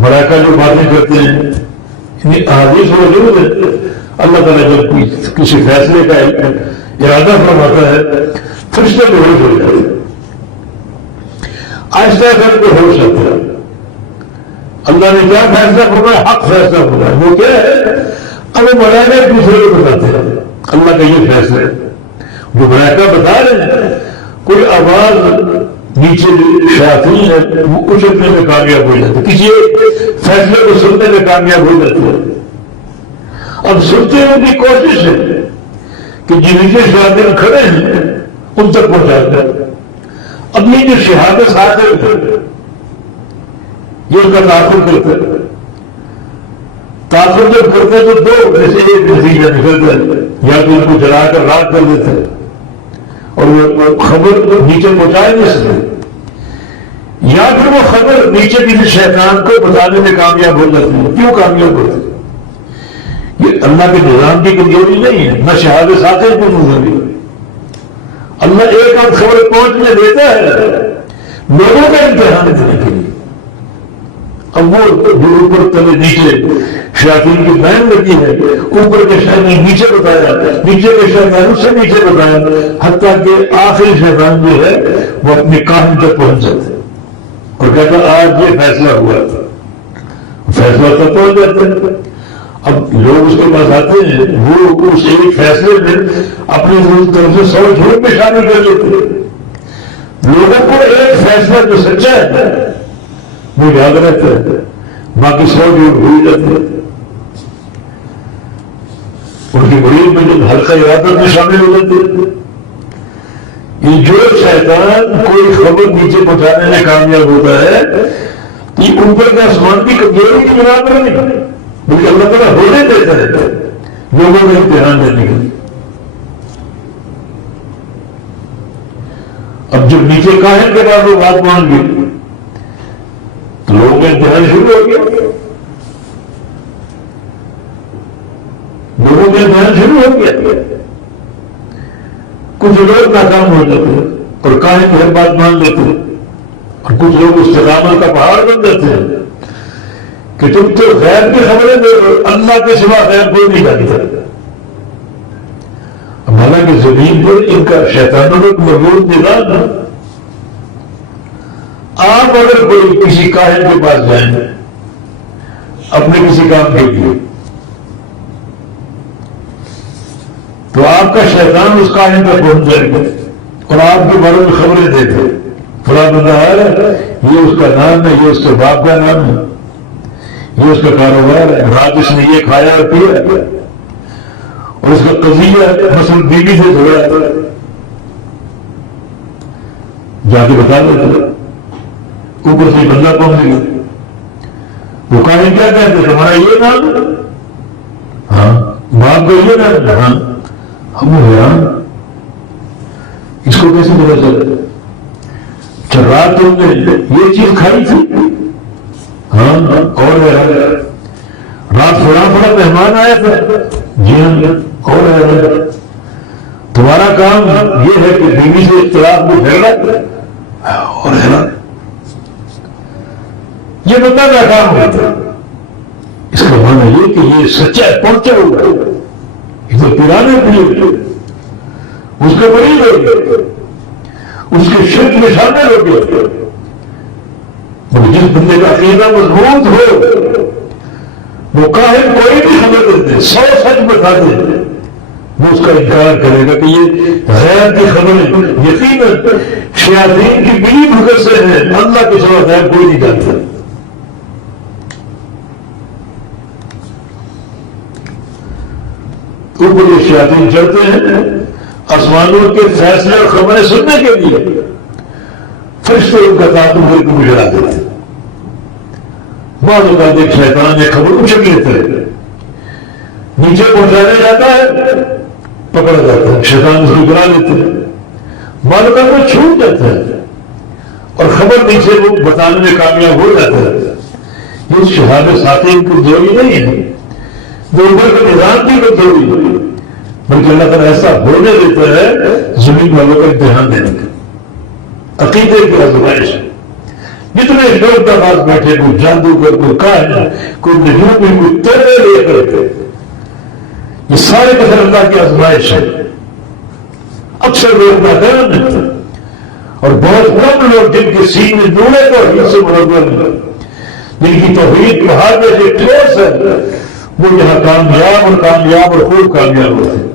ملائکہ جو باتیں کرتے ہیں یعنی احادیث موجود ہے. اللہ تعالیٰ جب کسی فیصلے کا ارادہ فرماتا ہے فرشتے بے ہوش ہو جاتے ہیں, آہستہ کر کے ہوش آتا ہے. اللہ نے کیا فیصلہ فرمایا؟ حق فیصلہ فرمایا. وہ کیا ہے؟ اب ملائکہ ایک دوسرے کو بتاتے ہیں اللہ کا یہ فیصلہ ہے. جو ملائکہ بتا رہے ہیں کوئی آواز نیچے شیاطین ہے وہ اچھلنے میں کامیاب ہو جاتے, کسی فیصلے کو سننے میں کامیاب ہو جاتے ہیں. اب سنتے ہوئے کی کوشش ہے کہ جن نیچے شیاطین کھڑے ہیں ان تک پہنچاتے ہیں. اب یہ جو شہادت حاصل ہے یہ اس کا تعاقب کرتے ہیں. تعاقب جب کرتے ہیں تو دو جیسے ایک نتیجہ نکلتا ہے, یا تو ان کو جلا کر راک کر دیتے ہیں اور وہ خبر نیچے پہنچائے نہیں سکتے, یا پھر وہ خبر نیچے کسی شیطان کو بتانے میں کامیاب ہو جاتی ہے. کیوں کامیاب ہوتی ہے؟ یہ اللہ کے نظام کی کمزوری نہیں ہے, نہ شہادت ساتھ کو کمزوری. اللہ ایک آدھ خبر پہنچنے دیتا ہے لوگوں کا امتحان دینے کے لیے. اب وہ جو اوپر تلے نیچے شیاطین کی بین لگی ہے, اوپر کے شیطان نیچے بتایا, نیچے کے شیطان اس سے نیچے بتایا, حتیٰ کہ آخری شیطان جو ہے وہ اپنے کام تک پہنچ جاتے اور کہتا آج یہ فیصلہ ہوا تھا, فیصلہ تک پہنچ جاتے ہیں. اب لوگ اس کے پاس آتے ہیں, وہ اس ایک فیصلے میں اپنی طرف سے 100 جھوٹ میں شامل کر لیتے ہیں. لوگوں کو ایک فیصلہ جو سچا ہے وہ یاد رہتا ہے, باقی 100 جھوٹ بھول جاتے ہیں. ان کی مریض میں جو حلقہ ارادت میں شامل ہو جاتے ہیں. یہ جو شیطان کوئی خبر نیچے پہنچانے میں کامیاب ہوتا ہے یہ اوپر کے آسمان کی کمزوری کی بنا پر نہیں بلکہ اللہ تعالیٰ ہونے دیتا ہے لوگوں میں امتحان دینے کے لیے. اب جب نیچے کاہن کے بعد وہ بات مان گئی تو لوگوں کا امتحان شروع ہو گیا, لوگوں کا امتحان شروع ہو گیا. کچھ لوگ ناکام ہو جاتے ہیں اور کاہن ہر بات مان لیتے ہیں, اور کچھ لوگ استقامت کا پہاڑ بن جاتے ہیں کہ تم تو غیب کی خبریں دے رہے ہو, اللہ کے سوا غیب کوئی نہیں جانتا. حالانکہ زمین پر ان کا شیطانوں کا موجود نظام ہے. آپ اگر کوئی کسی کاہن کے پاس جائیں اپنے کسی کام کے لیے تو آپ کا شیطان اس کاہن پر پہنچ جائے گا اور آپ کے بارے میں خبریں دے دے, فلاں بندہ ہے, یہ اس کا نام ہے, یہ اس کے باپ کا نام ہے, یہ اس کا کاروبار ہے, رات اس نے یہ کھایا اور پیا, اور اس کا قضیہ مثلا بیوی سے جڑا ہے, جا کے بتا دیتے. اوپر سے بندہ پہنچے گا, وہ کاہن کیا کہتے ہیں تمہارا یہ نام ہے, ہاں باپ کا یہ نام ہے, ہاں. ہم حیران اس کو کیسے پتا چلا؟ اچھا رات تم نے یہ چیز کھائی تھی, ہاں. اور رات فلاں مہمان آیا تھا, جی ہاں. اور تمہارا کام یہ ہے کہ بیوی سے اختلاف میں جھگڑا, اور حیران یہ بندہ ناکام ہوا تھا. اس کا معنی یہ کہ یہ سچا پہنچا ہوا ہے, یہ تو پرانے پیڑ اس کے مریض ہو گئے, اس کے شرک میں شامل ہو گئے. اور جس بندے کا عقیدہ مضبوط ہو وہ کاہن کوئی بھی خبر دیتے 100 سچ بتا دے وہ اس کا انکار کرے گا کہ یہ غیر کی خبریں یقیناً شیاطین کی بلی بھگت سے ہے, اللہ کے سوا غیر کوئی نہیں جانتا. اوپر یہ شیاطین چڑھتے ہیں آسمانوں کے فیصلے اور خبریں سننے کے لیے, فرشتے ان کا تعاقب کر کے گزرا دیتے ہیں. بعض اوقات ایک شیطان ایک خبر اچک لیتے ہیں, نیچے پہنچانے جاتا ہے, پکڑا جاتا ہے, شیطان اس کو گرا لیتے ہیں. بعض اوقات وہ چھوٹ جاتا ہے اور خبر نیچے وہ بتانے میں کامیاب ہو جاتا ہے. یہ شہادت ساتھی کی ضروری نہیں ہے, جو اوپر کے نظام کی کمزوری ہے, بلکہ اللہ تعالیٰ ایسا ہونے دیتا ہے زمین والوں کا امتحان دینے کا, عقیدے کی آزمائش. جتنے لوگ کا پاس بیٹھے، کوئی جادوگر، کوئی کاہن، کوئی نجومی، کوئی تیرے لے کرتے، یہ سارے کا سر اللہ کی آزمائش ہے۔ اکثر لوگ نادان ہیں اور بہت کم لوگ جن کے سینے نورے توحید سے منور ہیں، جن کی توحید پہاڑ میں سے ٹھوس ہے، وہ یہاں کامیاب اور خوب کامیاب ہوتے ہیں۔